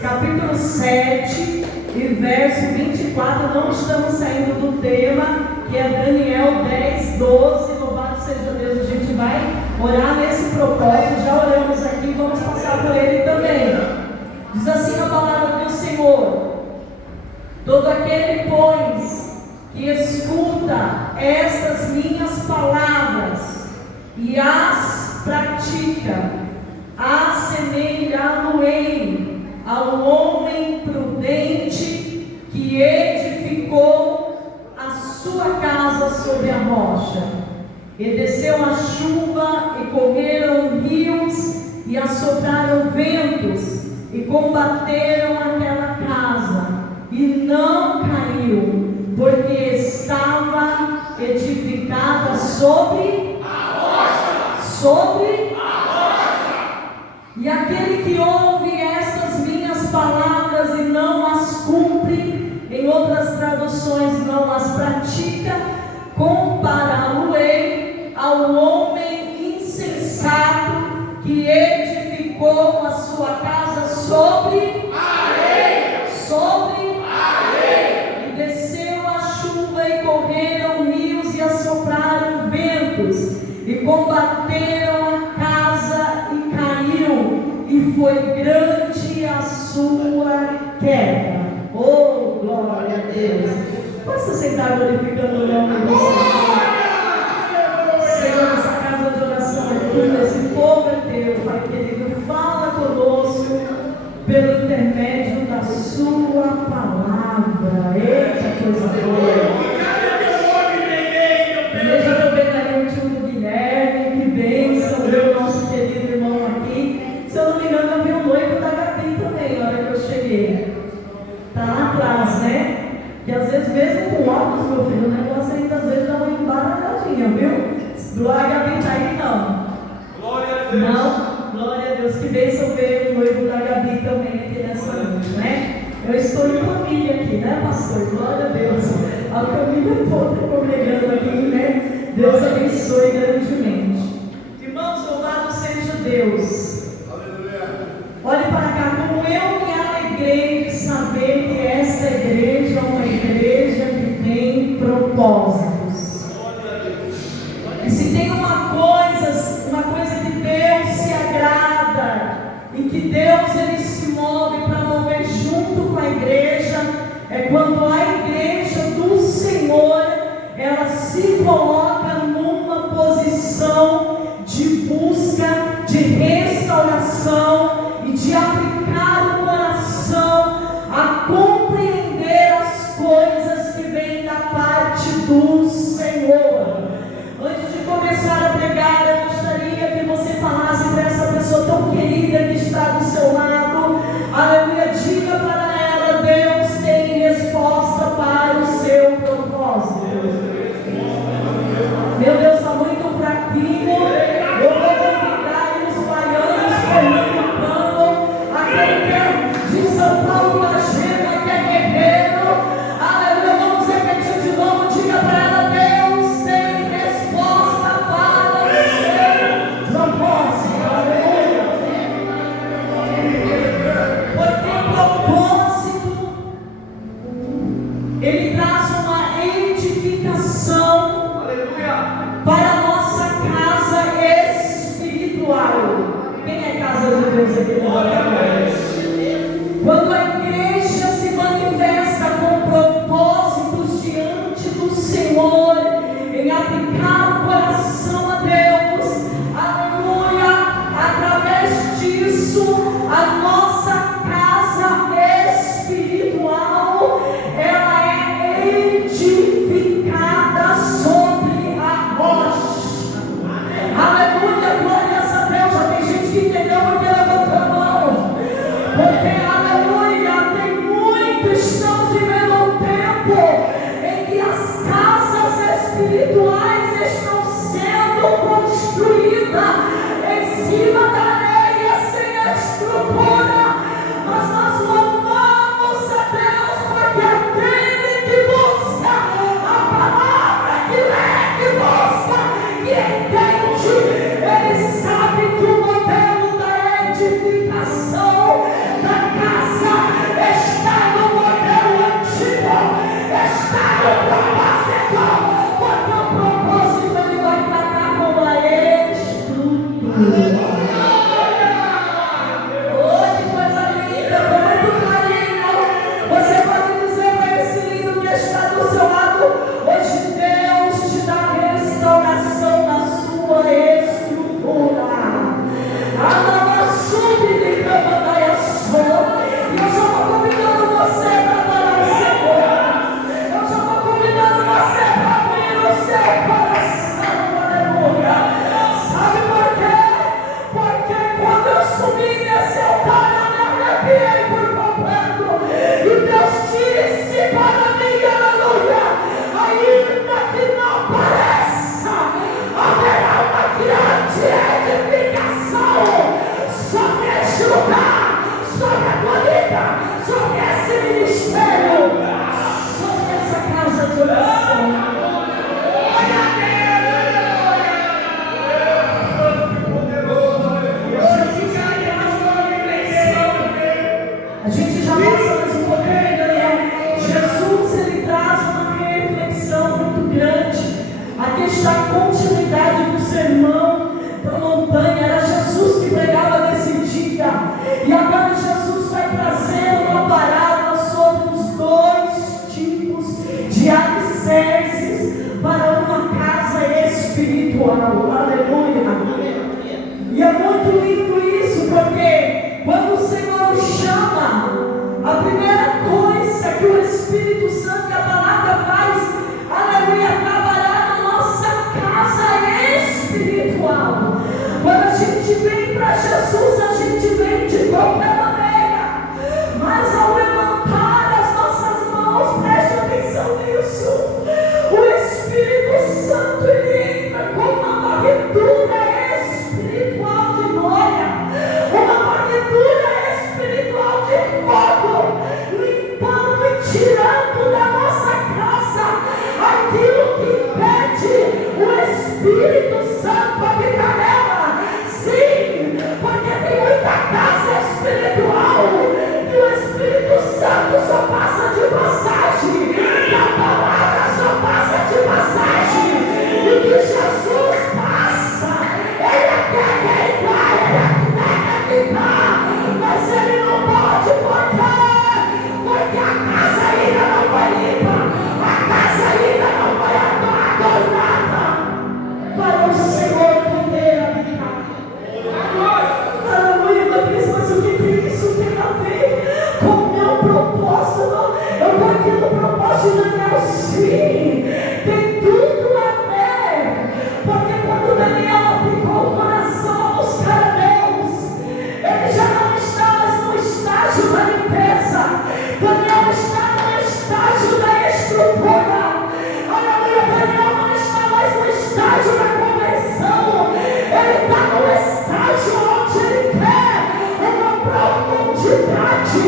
Capítulo 7 e verso 24. Não estamos saindo do tema, que é Daniel 10, 12. Louvado seja Deus. A gente vai orar nesse propósito. Já oramos aqui, vamos passar por ele também. Diz assim a palavra do Senhor: todo aquele, pois, que escuta estas minhas palavras e as pratica, assemelhá-lo-ei ao homem prudente que edificou a sua casa sobre a rocha. E desceu a chuva, e correram rios, e assopraram ventos, e combateram aquela casa, e não caiu, porque estava edificada sobre a rocha. Sobre a rocha. E aquele que ouve estas minhas palavras e não as cumpre, em outras traduções, não as pratica, compará-lo-ei ao homem insensato que edificou a sua casa sobre areia. Sobre areia. E desceu a chuva, e correram rios, e assopraram ventos, e combateram a casa, e caiu, e foi grande a sua queda. Oh, glória a Deus! Posso sentar glorificando o nome do Senhor? Senhor, essa casa de oração é tua, esse povo é teu, Pai querido. Fala conosco pelo intermédio da sua palavra. Eita, coisa boa! Veja também ali o tio do Guilherme, que bênção, ver o nosso querido irmão aqui. Se eu não me engano, eu vi o noivo da Gabi também, na hora que eu cheguei. Está lá atrás, né? E às vezes, mesmo com óculos, meu filho, o negócio ainda às vezes dá uma embaralhadinha, viu? Glória a Gabi está aí, não. Glória a Deus. Não, glória a Deus. Que bênção ver o noivo da Gabi também aqui nessa noite, né? Eu estou em família aqui, né, pastor? Glória a Deus. A família toda congregando aqui, né? Deus abençoe grandemente. Irmãos, louvado seja Deus. Aleluia. Olhe para cá, como eu me alegrei de saber que esta igreja é uma igreja que tem propósitos. E se tem uma coisa que Deus se agrada, e que Deus ele se move para mover junto com a igreja, é quando a igreja do Senhor, ela se coloca numa posição de busca, de restauração e de aplicar o coração a compreender as coisas que vêm da parte do Senhor. Antes de começar a pregar, eu gostaria que você falasse para essa pessoa tão querida que está do seu lado, aleluia, diga para ela: Deus tem resposta para o seu propósito. Meu Deus, está muito fraquinho. Eu vou convidar os baianos pernambucanos, aquele que é de São Paulo, da Gema, que é guerreiro, aleluia, vamos repetir de novo, diga para ela: Deus tem resposta para o seu propósito, aleluia. Porque propósito, ele traz uma edificação, aleluia, para a nossa casa espiritual. Quem é casa de Deus aqui? A gente já passa mais um pouquinho, Daniel. Jesus, ele traz uma reflexão muito grande. Aqui está a continuidade do sermão da montanha. Era Jesus que pregava nesse dia. E agora Jesus vai trazer uma parábola sobre os dois tipos de alicerces para uma casa espiritual. Aleluia. E é muito lindo isso, porque quando o Senhor chama, a primeira coisa que o Espírito Santo e a palavra faz, aleluia, trabalhar na nossa casa espiritual. Quando a gente vem para Jesus, a gente vem de qualquer maneira, mas ao levantar as nossas mãos, preste atenção nisso, o Espírito Santo ele entra com uma varredura espiritual de glória, uma varredura espiritual de fogo, limpando e tirando da nossa casa aquilo que impede o Espírito Santo habitar nela. Sim, porque tem muita casa espiritual que o Espírito Santo só passa de passagem, que a palavra só passa de passagem, e que Jesus passa. Ele quer entrar, ele quer ficar, mas ele não pode, porque a casa ainda não foi limpa, a casa ainda não foi adornada para o Senhor poder habitar. Aleluia, mas o que isso tem a ver com o meu propósito? Eu estou aqui no propósito de Daniel, sim, tem tudo a ver, porque quando Daniel aplicou o coração a buscar a Deus, ele já não está mais no estágio da limpeza, Daniel está no estágio da estrutura. Aleluia, Daniel não está mais no estágio da conversão, ele está no estágio onde ele quer uma profundidade,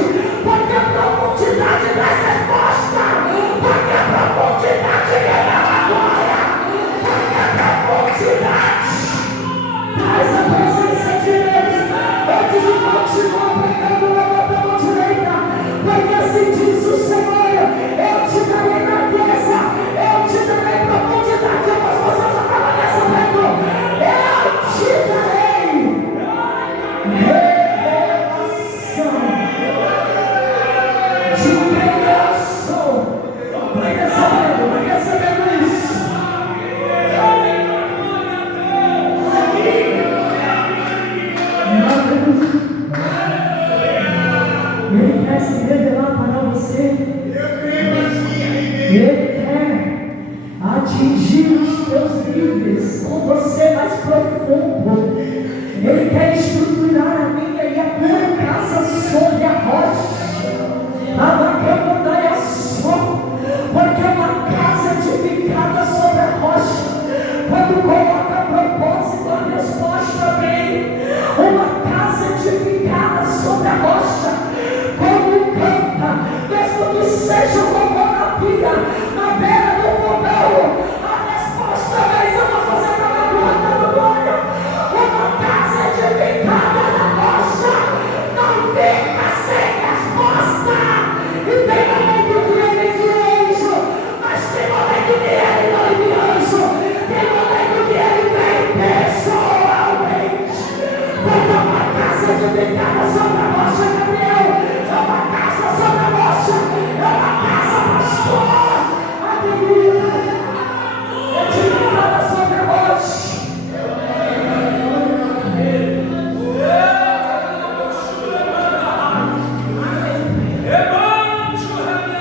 porque a profundidade das respostas, porque a profundidade revela a glória, porque a profundidade traz a presença de Deus. Antes de continuar pregando, levanta a mão direita, porque assim diz o Senhor: eu te darei grandeza, eu te darei profundidade. Mas você já estava nessa vendo? Eu te darei revelação de quem eu sou. Vai recebendo isso. Ele quer se revelar para você. Ele quer atingir os teus níveis com você mais profundo. Ele quer estruturar a minha e a tua casa sobre a rocha. Porque uma casa edificada sobre a rocha, quando coloca propósito, a resposta vem. Uma casa edificada sobre a rocha, quando canta, mesmo que seja um louvor na pia, na beira do fogão, a resposta vem. Se você está aguardando glória, uma casa edificada na rocha não fica sem resposta. E tem momento que ele envia anjo, mas tem momento que ele não envia anjo, tem momento que ele vem pessoalmente. Porque uma casa edificada sobre a rocha, Gabriel, é uma casa sobre a rocha, é uma casa, pastor, aleluia, edificada sobre a rocha.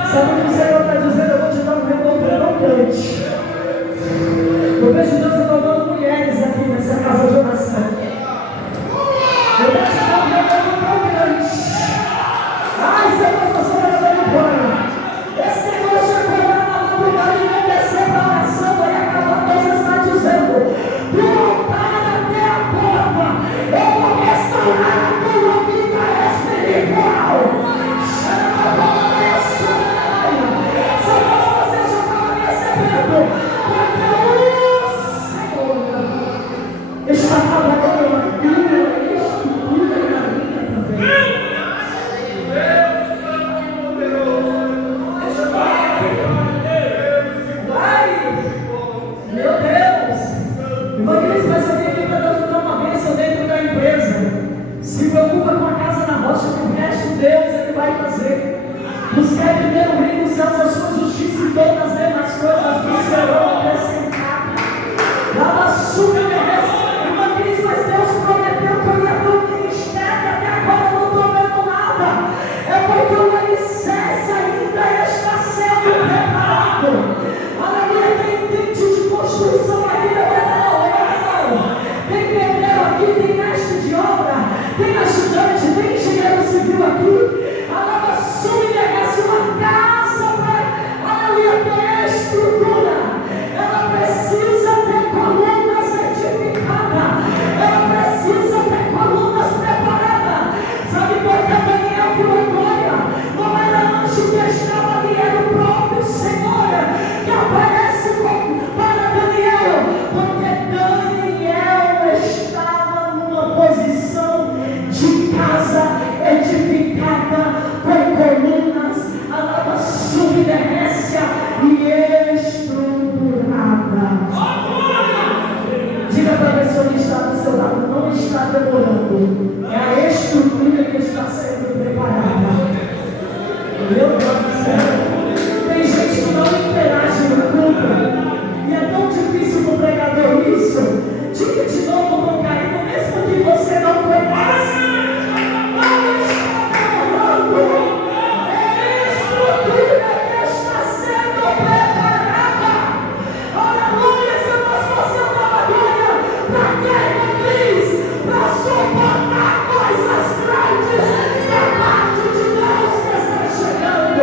Sabe o que o Senhor está dizendo? Eu vou te dar um renovo crocante. Eu vejo Deus renovando mulheres aqui nessa casa de oração. Eu vou te dar um renovo crocante. Ai, Senhor, você vai dar um banho. Esse negócio de acordar na madrugada e não descer para a oração e acabar, Deus está dizendo: do altar até a porta, eu vou restaurar a tua vida espiritual. Você já estava recebendo acha que o resto Deus Ele vai fazer. Buscar primeiro o reino dos céus, a sua justiça, e todas as demais coisas que serão acrescentadas. Lava suja minha resta. Irmã Cris, mas Deus prometeu que eu ia ter um ministério, até agora eu não estou vendo nada. É porque o alicerce ainda está sendo preparado. Aleluia, tem tente de construção aqui, não. Tem pedreiro aqui, tem mestre de obra, tem ajudante, tem engenheiro civil aqui. Alaba suja, uma casa para, aleluia, ter estrutura. Ela precisa ter colunas edificadas. Ela precisa ter colunas preparadas. Sabe por que Daniel viu a glória? Não era anjo que estava ali, era o próprio Senhor que aparece para Daniel. Porque Daniel estava numa posição de casa edificada com colunas, alaba submergência e estruturada. Diga para a pessoa que está do seu lado, não está demorando. É a estrutura que está sendo preparada. Meu Deus do céu. Tem gente que não interage no culto. E é tão difícil para o pregador isso. Diga de novo com carinho, mesmo que você não conhece. Não está demorando. É estrutura que está sendo preparada. Aleluia, se nós fossemos uma glória, para quem diz? Para suportar coisas grandes da parte de Deus que está chegando.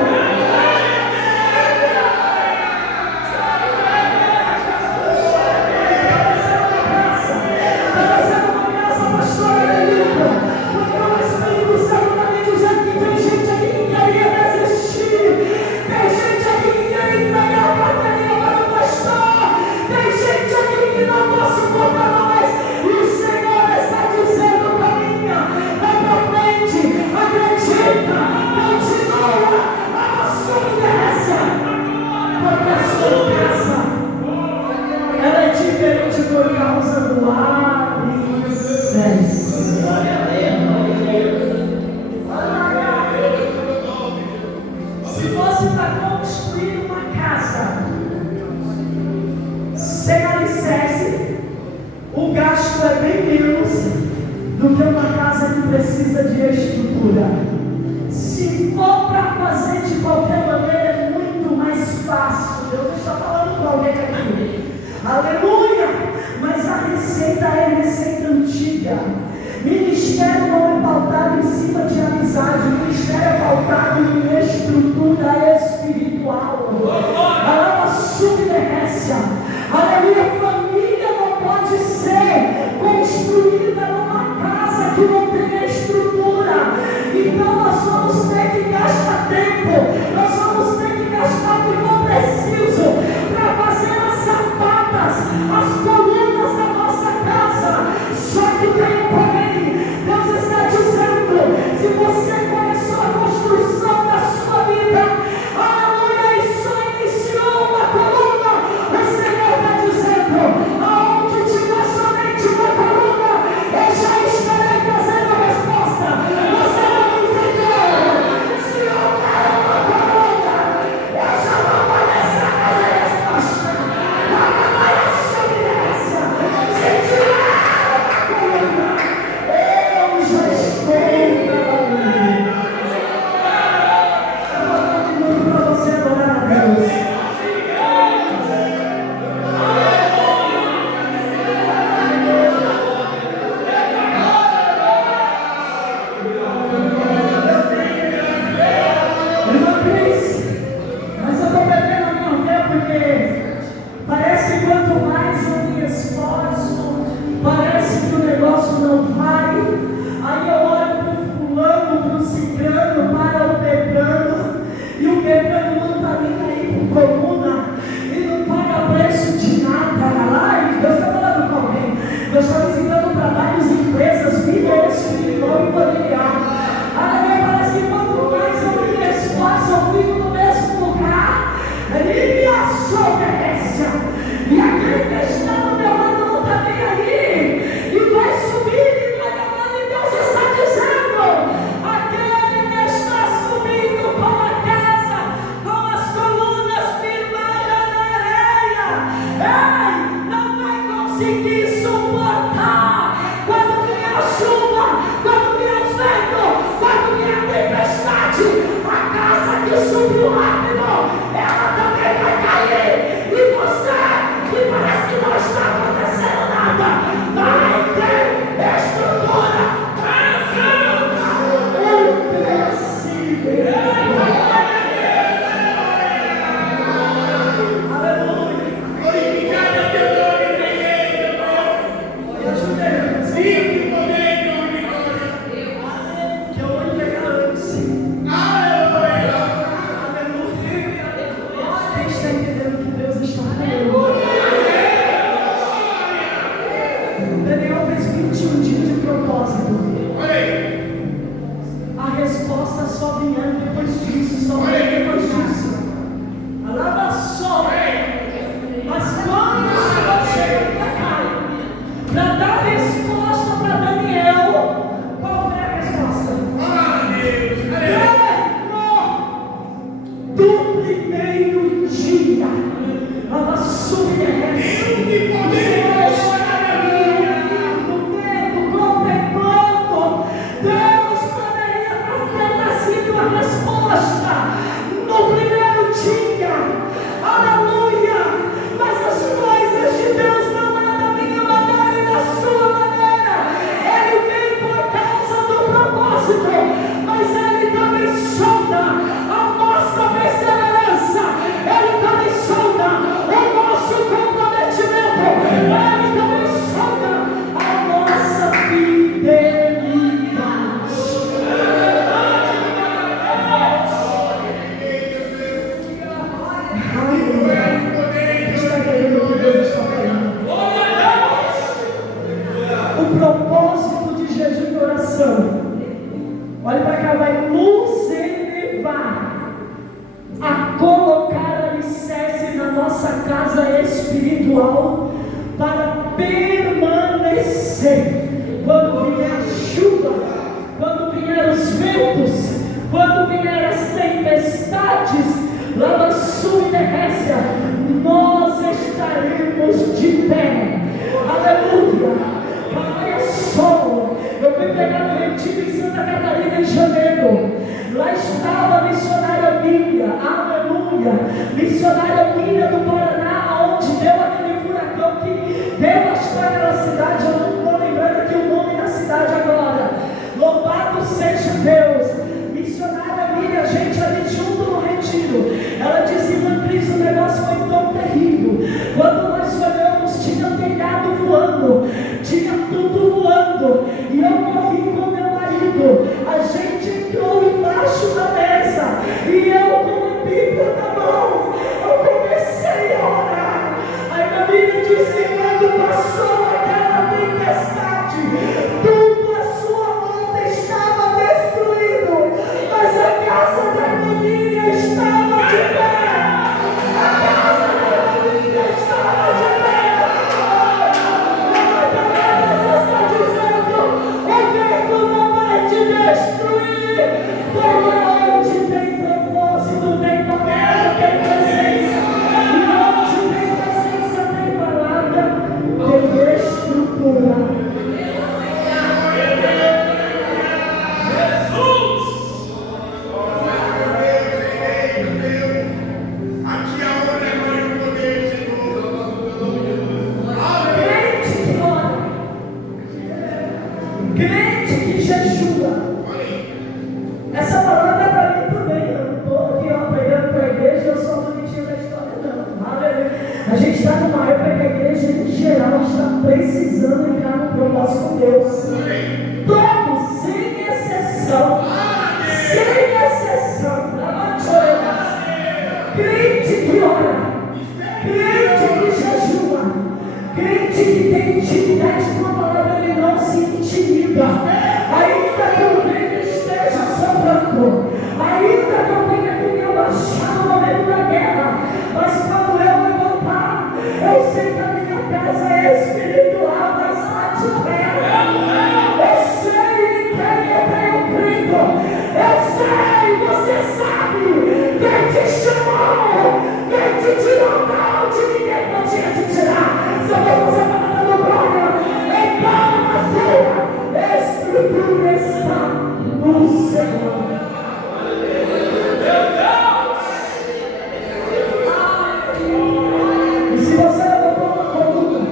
Por causa do alicerce. Se fosse para construir uma casa sem alicerce, o gasto é bem menos do que uma casa que precisa de estrutura. Se for para fazer de qualquer maneira, é muito mais fácil. Deus está falando com alguém aqui. Aleluia! Mas a receita é receita antiga. Ministério não é pautado em cima de amizade. Ministério é pautado em estrutura espiritual. Alaba submergência. Aleluia! Família não pode ser construída numa casa que não tem estrutura. Então nós vamos ter que gastar tempo. Nós vamos ter que gastar o que for preciso para fazer as sapatas, as colunas da nossa casa. Só que tem um porém. Deus está dizendo: se você conhece só vieram depois disso, só vieram depois disso. Alaba só. Mas quando o Senhor chega para cá, para dar resposta para Daniel, qual foi a resposta? Do primeiro dia, ela submerge. Olha para cá, vai nos elevar a colocar alicerce na nossa casa espiritual para permanecer. Quando vier a chuva, quando vier os ventos, quando vier as tempestades, lá na sua inércia, nós estaremos de pé. Aleluia! Olha só, eu fui pegar no retiro em Santa Catarina em janeiro. Lá estava a missionária Miriam, aleluia, missionária Miriam do Paraná, onde deu aquele furacão que devastou aquela cidade. Eu não estou lembrando aqui o nome da cidade agora. Louvado seja Deus. Missionária Miriam, gente ali junto no retiro, ela disse: irmã Cris, o negócio foi tão terrível. Quando nós olhamos, tinha telhado voando, tinha tudo voando, e eu corri com meu marido. A gente entrou embaixo da mesa, e eu com a Bíblia na mão, eu comecei a orar. Aí a Bíblia disse que quando passou aquela tempestade, tudo à sua volta estava destruído, mas a casa da irmã Miriam estava de pé. A casa da irmã Miriam estava de pé. Está dizendo: o vento não vai te destruir, porque onde tem propósito, tem poder, tem presença, e onde tem presença, tem palavra, tem estrutura. Crente que jejua. Essa palavra é para mim também. Eu não estou aqui pregando para a igreja, eu sou bonitinho da história, não. Aleluia. A gente está numa época que a igreja em geral está precisando entrar no propósito com Deus. Todos, sem exceção. Sem exceção. Crente que ora. Crente que jejua. Crente que tem intimidade com a palavra, ele não se intimida. Ainda que o vento esteja soprando, ainda que eu tenha que me abaixar no momento da guerra, mas quando eu levantar, eu sei que a minha casa é espiritual, mas está de pé. Eu sei em quem eu tenho crido. Eu sei, você sabe quem te chamou, quem te tirou da onde ninguém podia te tirar. Só que você está dando glória. Então a sua estrutura está no Senhor. E se você levantou uma coluna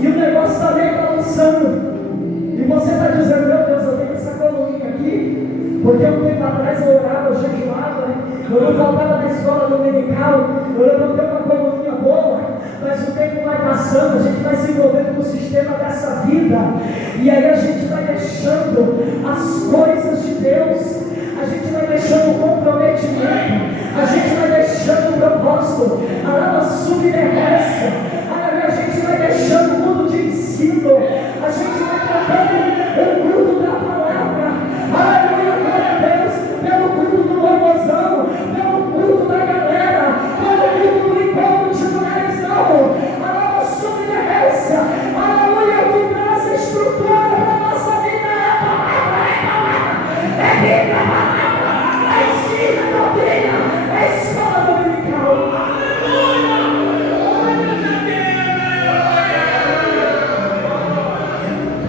e o negócio está meio balançando, e você está dizendo: meu Deus, eu tenho essa coluninha aqui, porque um tempo atrás eu orava, eu jejuava, eu não faltava na escola dominical, eu levantei uma coluninha boa, mas o tempo vai passando, a gente vai se envolvendo com o sistema dessa vida, e aí a gente vai deixando as coisas de Deus, a gente vai deixando o comprometimento, a gente vai deixando o propósito, a nossa submergência, a gente vai deixando o mundo de ensino, a gente vai tratando o mundo da palavra, aleluia, ensina a doutrina, a escola dominical.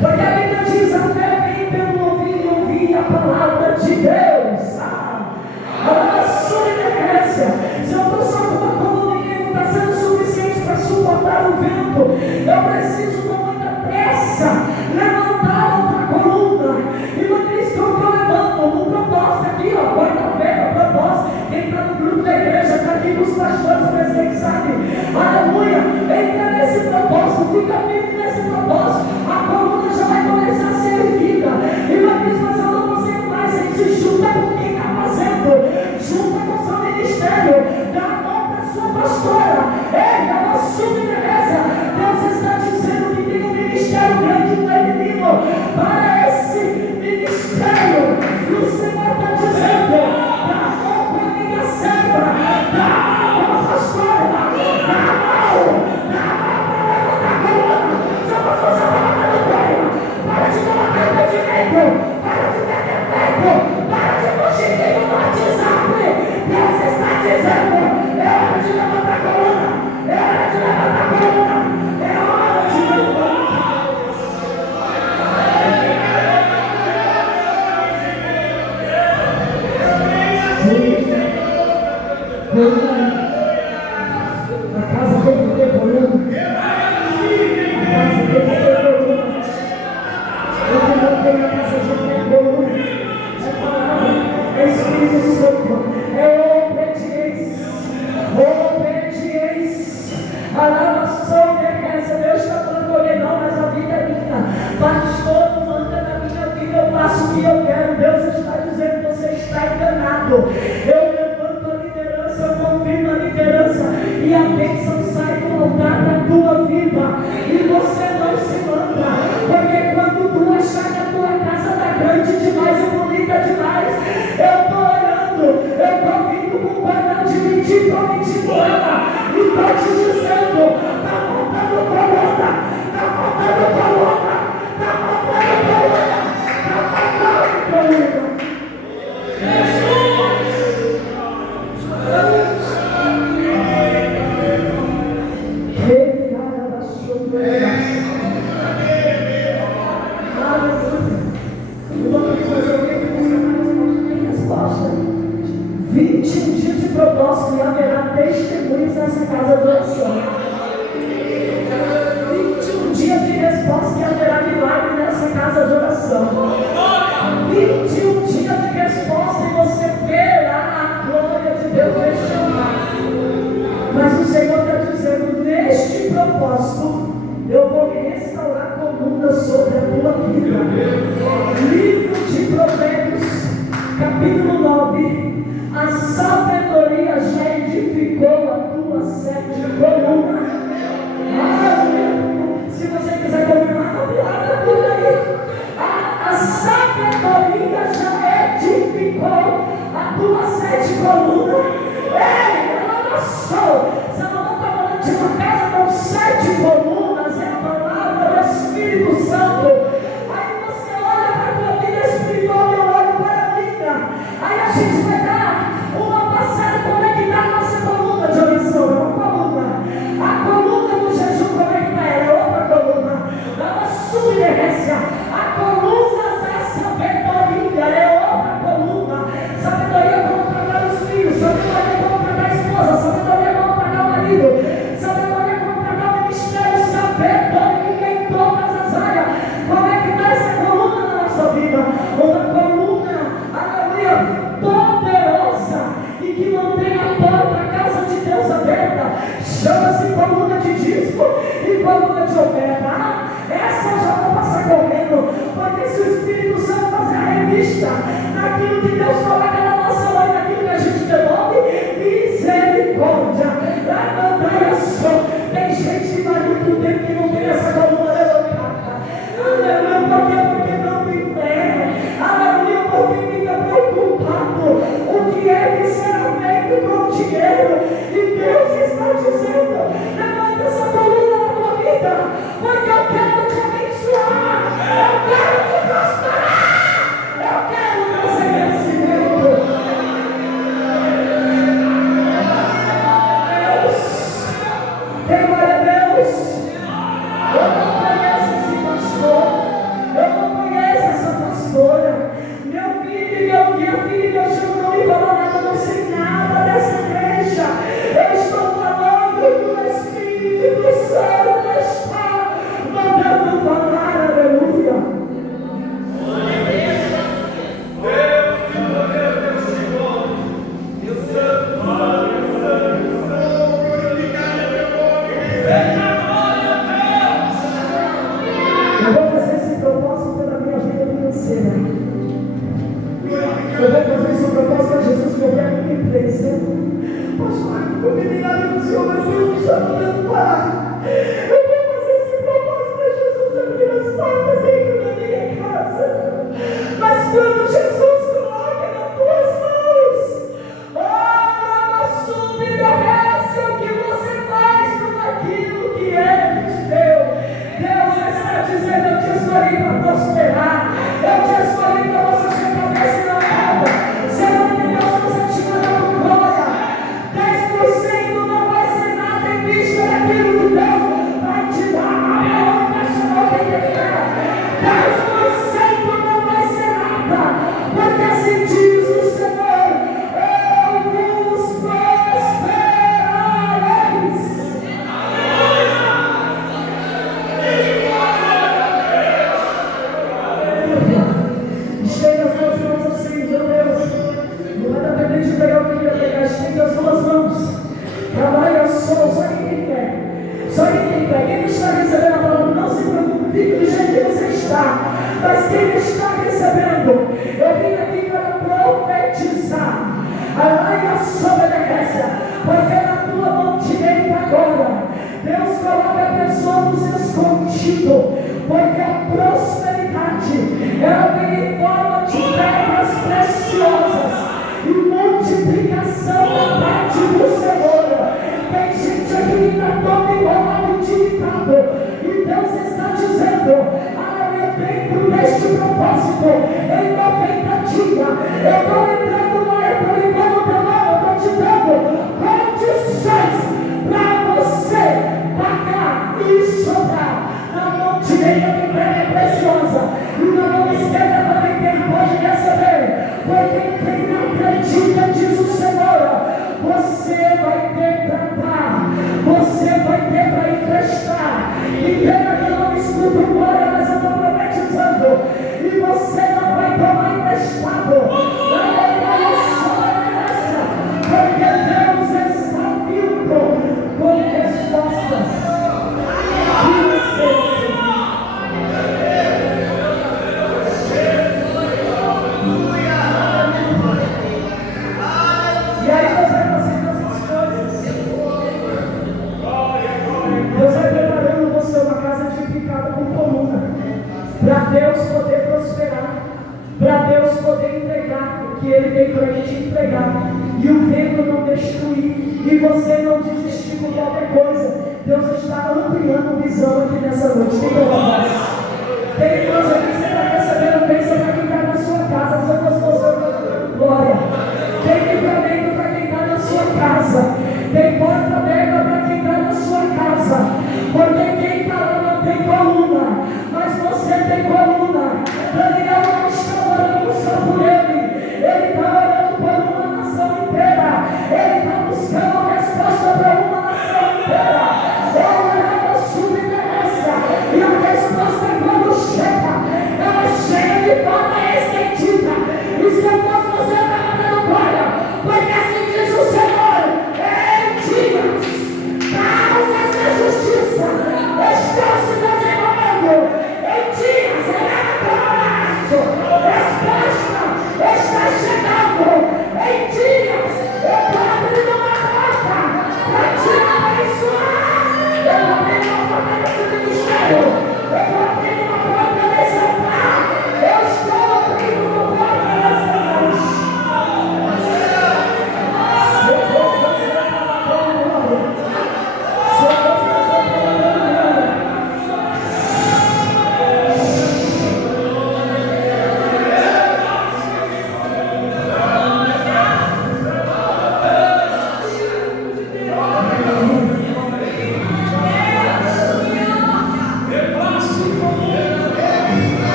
Porque a Bíblia diz: a fé vem pelo ouvir e ouvir a palavra de Deus. A sua emergência, se eu estou só com uma coluna e não está sendo suficiente para suportar o vento, eu preciso com muita pressa levantar outra coluna. E por isso que eu estou levando um propósito aqui, ó, quarta-feira, propósito. Quem está no grupo da igreja, está aqui com os pastores presentes, sabe? Aleluia! Entra nesse propósito, fica firme nesse propósito. A coluna já vai começar a ser erguida. E uma vez, mas eu não consigo mais, se junta com quem está fazendo, junta com o seu ministério, dá a mão para a sua pastora. Ei, dá uma submersa. Deus está dizendo que tem um ministério grande feminino para esse ministério. E o Senhor está dizendo: dá a mão para a minha serva, dá a mão para a pastora, dá a mão para levantar a coluna. Só para você levantar o banho, para de colocar impedimento, para de ter defeito, para de fugir no WhatsApp. Deus está dizendo: é hora de levantar a coluna, é hora de levantar a coluna, é hora de levantar. A casa tem que ter coluna. A casa tem que ter coluna. Eu que não tenho a casa de ter coluna. É palavra, é Espírito Santo, é obediência. Obediência. A lavação de casa. Deus está falando com alguém: não, mas a vida é minha. Pastor, não manda na minha vida, eu faço o que eu quero. Deus está dizendo: você está enganado. Eu levanto a liderança, eu confirmo a liderança, e a bênção sai do altar da tua vida. E você não se manda, porque quando tu achar que a tua casa está grande demais e bonita demais, eu estou olhando, eu estou vindo com um padrão de 20 para 20 anos, e estou te dizendo: está faltando coluna, está faltando coluna, está faltando coluna, está faltando coluna. Propósito, e haverá testemunhos nessa casa de oração. 21 dias de resposta, e haverá milagre nessa casa de oração. 21 dias de resposta, e você verá a glória de Deus deixar. Mas o Senhor está dizendo: neste propósito, eu vou restaurar coluna sobre a tua vida. Livro de Provérbios, capítulo 9. A sabedoria já edificou a tua sede coluna. Se você quiser confirmar, abre tudo aí. A sabedoria já edificou a tua sede coluna. Ei, ela passou. Salomão está falando de uma casa com 7 colunas. É a palavra do Espírito Santo. Aí você olha para a tua vida espiritual e eu olho para a minha. Aí a gente vai dar uma passada, como é que está a nossa coluna de oração? É uma coluna. A coluna do jejum, como é que está? É outra coluna. Dá uma submergência. A coluna da sabedoria é outra coluna. Sabedoria como tratar os filhos, sabedoria como tratar a esposa, sabedoria como tratar o marido, sabedoria como tratar o ministério, sabedoria em todas as áreas. Como é que está essa coluna na nossa vida? Uma coluna, aleluia, poderosa, e que mantém a porta, a casa de Deus aberta. Chama-se coluna de disco e coluna de oferta. Essa eu já vou passar correndo, porque se o Espírito Santo fazer a revista naquilo que Deus coloca na nossa mão, naquilo que a gente devolve, misericórdia. Tem gente que vai muito tempo que não tem essa coluna levantada. Aleluia, porque não tem fé. Aleluia, porque fica preocupado o que é que será feito com o dinheiro. E Deus está dizendo: levanta essa coluna na tua vida, porque eu quero te abençoar, eu quero te prosperar, eu quero trazer esse Eu vou fazer essa proposta a Jesus que eu quero uma empresa. Pastor, eu me dei nada do Senhor, mas Deus me está mandando parar. Eu vou fazer esse propósito para Jesus abrir as portas dentro da minha casa. Mas quando Jesus coloca nas tuas mãos, ora, submerece o que você faz com aquilo que Ele te deu. Deus está dizendo: eu te escolhi para prosperar. Eu te escolhi para você ser cabeça e não cauda. Senão que Deus você te mandou glória. 10% não vai ser nada em vista daquilo que Deus vai te dar. Amém. Vai chamar quem Ele quer. 10% não vai ser nada. Porque assim diz o Senhor: eu vos prosperareis. Estende as duas mãos assim, meu Deus. Não vai dar tempo de pegar o que eu queria pegar. Estende as duas mãos. Trabalha o sol, só quem tem fé. Só quem tem fé. Quem não está recebendo a palavra, não se preocupe, fique do jeito que você está. Mas quem está recebendo, eu vim aqui para profetizar. Alaia sobre a casa, porque na tua mão direita agora, Deus coloca a pessoa nos escondido, porque a prosperidade, ela vem em forma de pedras preciosas e multiplicação da parte do Senhor. Tem gente aqui que está todo enrolado, endividado, e Deus está dizendo: dentro deste propósito, em 90 dias, eu estou entrando lá, eu estou limpando o teu nome, eu estou te dando condições para você pagar e sobrar. Na mão direita tem pedra preciosa, e na mão esquerda também tem pode receber, porque quem acredita, diz o Senhor, você vai ter para dar, você vai ter para emprestar. E pena que eu não escuto glória, mas eu estou profetizando, e você não vai tomar emprestado. Porque Deus está vindo com respostas. E aí Deus vai fazendo essas coisas. Deus vai preparando você uma casa edificada com coluna, para Deus poder prosperar, para Deus poder entregar o que Ele tem para a gente entregar, e o vento não destruir, e você não desistir por qualquer coisa. Deus está ampliando visão aqui nessa noite. Tem glória. Tem coisa que você está recebendo bênção para quem está na sua casa. Você gostou, você está dando glória. Tem livramento para quem está na sua casa. Tem porta aberta para quem está na sua casa. Porque quem está lá não tem coluna, mas você tem coluna. Daniel não está orando só por ele está orando por uma nação inteira. Ele está buscando a resposta para uma nação inteira. E a resposta quando chega,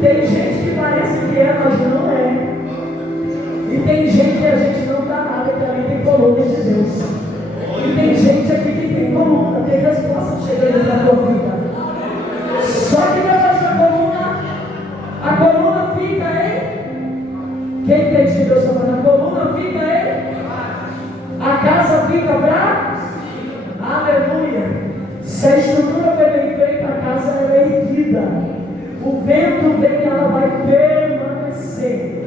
Tem gente que parece que é, mas não é. E tem gente que a gente não dá nada, que ali tem coluna de Deus. E tem gente aqui que tem coluna, tem resposta chegando na tua vida. Só que depois da a coluna fica aí. Quem entende que Deus está falando? A coluna fica aí. A casa fica para. Aleluia. Se a estrutura foi bem feita, a casa é erguida. O vento vem e ela vai permanecer.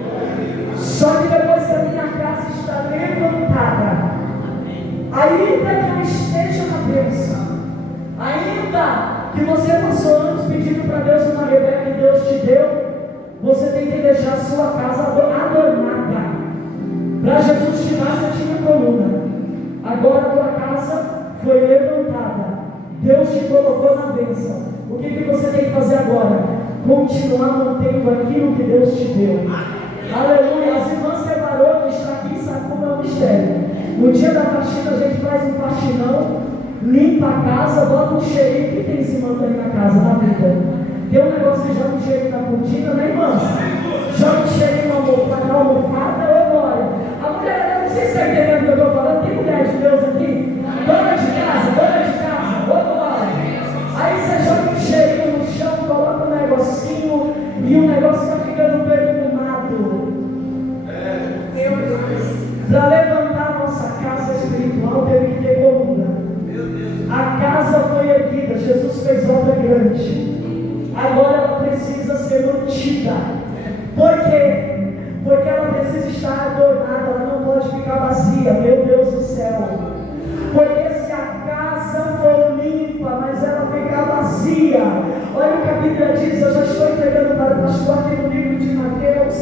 Só que depois que a minha casa está levantada, ainda que eu esteja na bênção, ainda que você passou anos pedindo para Deus uma Rebeca e Deus te deu, você tem que deixar a sua casa adornada. Para Jesus te dar, você tinha coluna. Agora a tua casa foi levantada. Deus te colocou na bênção. O que você tem que fazer agora? Continuar mantendo aquilo que Deus te deu. Aleluia. As irmãs separou que está aqui, sabe como é o mistério. No dia da faxina a gente faz um faxinão, limpa a casa, bota um cheirinho. O que tem esse manto aí na casa, na vida? Tem um negócio que joga um cheirinho na cortina, né, irmãs? Joga um cheirinho na almofada, ou glória. A mulher, eu não sei se está entendendo o que eu estou falando. Tem mulher de Deus aqui? Dona de casa, ou glória. Aí você joga um cheirinho no chão, coloca um negocinho, e o negócio vai ficando perfumado. Para levantar a nossa casa espiritual, teve que ter coluna. A casa foi erguida, Jesus fez obra grande. Agora ela precisa ser mantida. Por quê? Porque ela precisa estar adornada, ela não pode ficar vazia. Meu Deus do céu. Porque se a casa for limpa, mas ela ficar vazia, olha o que a Bíblia diz. Eu já estou entregando para o pastor aqui no livro de Mateus,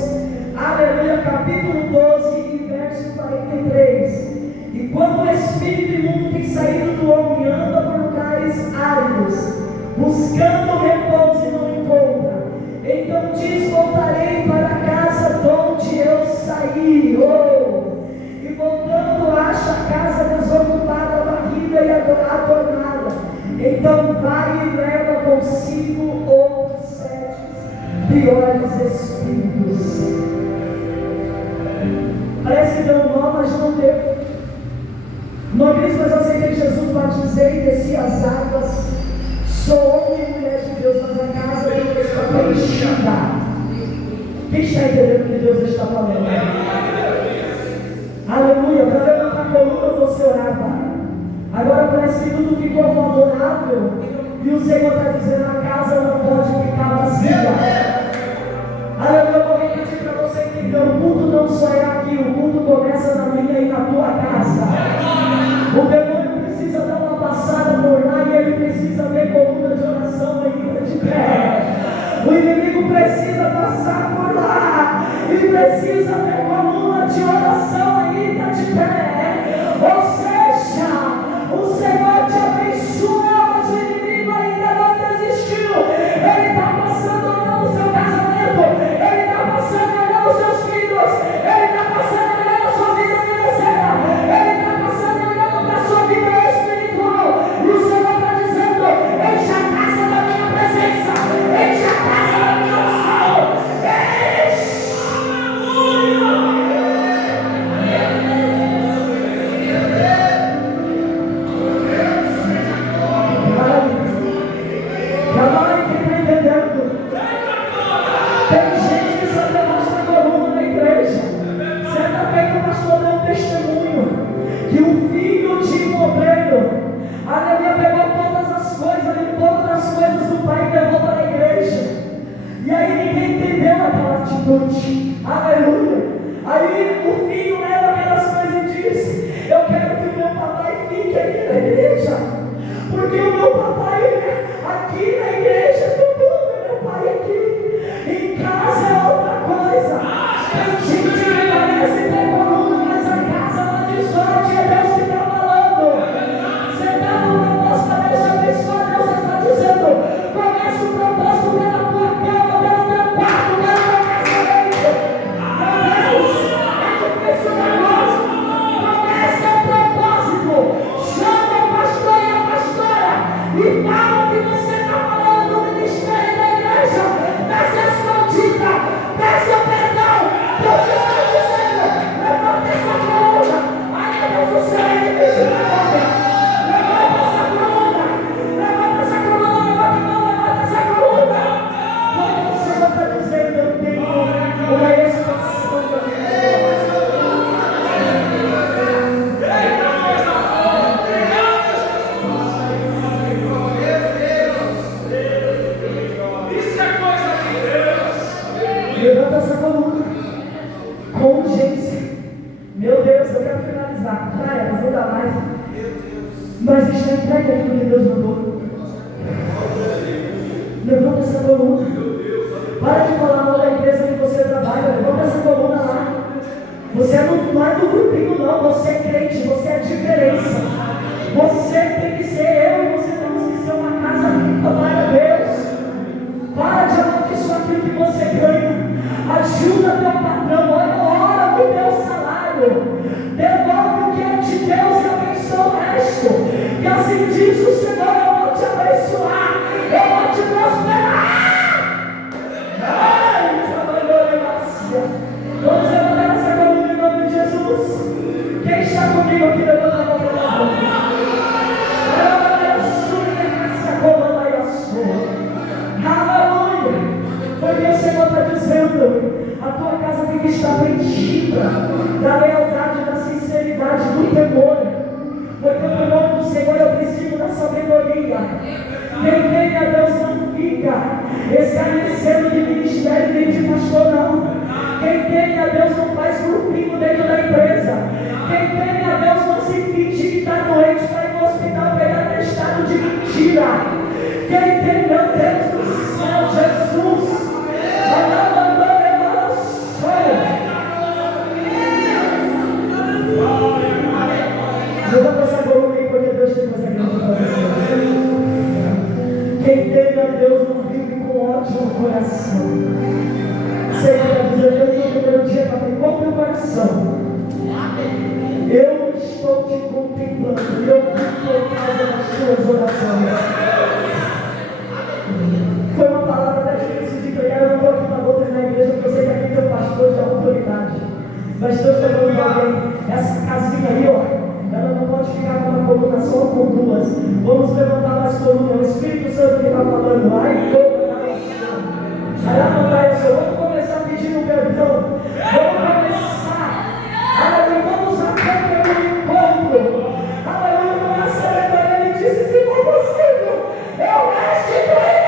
aleluia, capítulo 12 e verso 43. E quando o espírito imundo tem saído do homem, anda por lugares áridos, buscando repouso e não encontra, então diz: voltarei para a casa de onde eu saí. E voltando, acha a casa desocupada, varrida e adornada. Então vai e leva consigo outros 7 piores espíritos. Parece que deu um nó, mas não deu. Não diz, mas eu aceitei Jesus, batizei e desci as águas. Sou homem e mulher de Deus, mas a casa de Deus está preenchida. Quem está entendendo o que Deus está falando? Aleluia. Para levantar a coluna você orava. Agora parece que tudo ficou favorável. E o Senhor está dizendo: a casa não pode ficar vazia. Aleluia. Eu vou repetir para você entender: o culto não só é aqui, o culto começa na minha e na tua casa. O demônio precisa dar uma passada por lá e ele precisa ver coluna de oração ainda de pé. O inimigo precisa passar por lá e precisa ver coluna de oração ainda de pé. Ou seja, o Senhor te abençoa, mas o inimigo ainda não desistiu. Ele está passando olhando o seu casamento, ele está passando olhando os seus filhos, ele está passando olhando a sua vida financeira, ele está passando olhando para a sua vida espiritual. E o Senhor está dizendo: enche a casa da minha presença, enche a casa da minha oração, enche. Tem gente que só demonstra coluna na igreja. Certa feita o pastor deu um testemunho que o filho de um obreiro, aleluia, pegou todas as coisas, limpou todas as coisas do pai e levou para a igreja. E aí ninguém entendeu aquela atitude. Aleluia. Aí o filho leva aquelas coisas e diz: eu quero que o meu papai fique aqui na igreja, porque o meu papai aqui na igreja é tudo, meu pai aqui. Em casa é outra coisa. Tem gente que parece ter coluna, mas a casa lá de sorte é Deus que está falando. Você está no propósito para Deus te abençoar. Deus está dizendo: começa o propósito pela tua cama, pelo teu quarto, pelo teu casamento. Meu Deus, é que Levanta essa coluna com urgência. Meu Deus, eu quero finalizar. Mas não dá mais. Mas está entregue aquilo que Deus mandou. Levanta essa coluna. Para de falar mal da empresa que você trabalha. Levanta essa coluna lá. Você não é do grupinho, não. Você é crente, você é a diferença. Você tem que ser eu e você temos que ser uma casa limpa para Deus. Para de amaldiçoar aquilo que você ganha. Ajuda teu patrão. Ora do teu salário. Devolve o que é de Deus e abençoa o resto. E assim diz o Senhor: eu vou te abençoar, eu vou te prosperar. Ai, trabalhou em Márcia. Vamos levantar essa coluna em nome de Jesus. Quem está comigo aqui, levanta a mão para lá. Aleluia. Porque o Senhor está dizendo: a tua casa tem que estar preenchida da lealdade, da sinceridade, do temor. Porque no nome do Senhor eu preciso da sabedoria. Quem teme a Deus não fica escarnecendo de ministério nem de pastor, não. Quem teme a Deus não faz grupinho dentro da empresa. Quem teme a Deus não se finge que está doente para ir no hospital pegar testado de mentira. Quem teme a Deus do céu, Jesus. Levanta essa coluna aí, porque Deus tem coisa grande para você. Quem teme a Deus não vive com ódio no coração. Você está dizendo: eu no primeiro dia para ter com o teu coração. Eu estou te contemplando e eu vivo por causa das tuas orações. Foi uma palavra da difícil de pregar. Eu não estou aqui para outra na igreja, porque eu sei que aqui tem um pastor de autoridade. Mas Deus está falando para alguém: essa casinha aí, ó, ela não pode ficar com uma coluna só, com duas. Vamos levantar mais colunas. O Espírito Santo que está falando. Ai, vamos começar pedindo perdão. Vamos começar. Aleluia, vamos até pelo encontro. Aleluia, com a sabedoria. Ele disse: se for possível, eu restituirei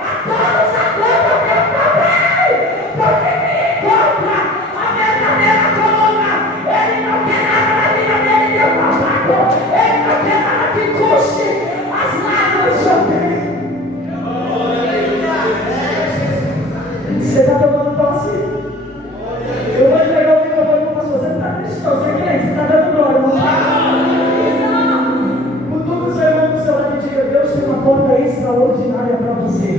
a todos a conta que eu cobrei. Porque quem encontra a verdadeira coluna, ele não quer nada na vida dele devolvado. Ele não quer nada que custe as lágrimas dele. Você está tomando posse? Eu vou entregar o microfone para o pastor. Você não está triste, não. Você é crente, você está dando glória. Não está? Cutuca o seu irmão do seu lado e diga: Deus tem uma porta extraordinária para você.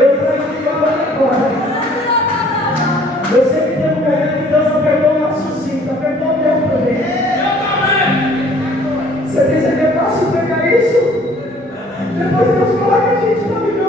Eu trago o microfone agora. Eu sei que tem um momento que Deus apertou o nosso cinto, apertou o meu também. Você pensa que é fácil pegar isso? Depois Deus coloca a gente na vida.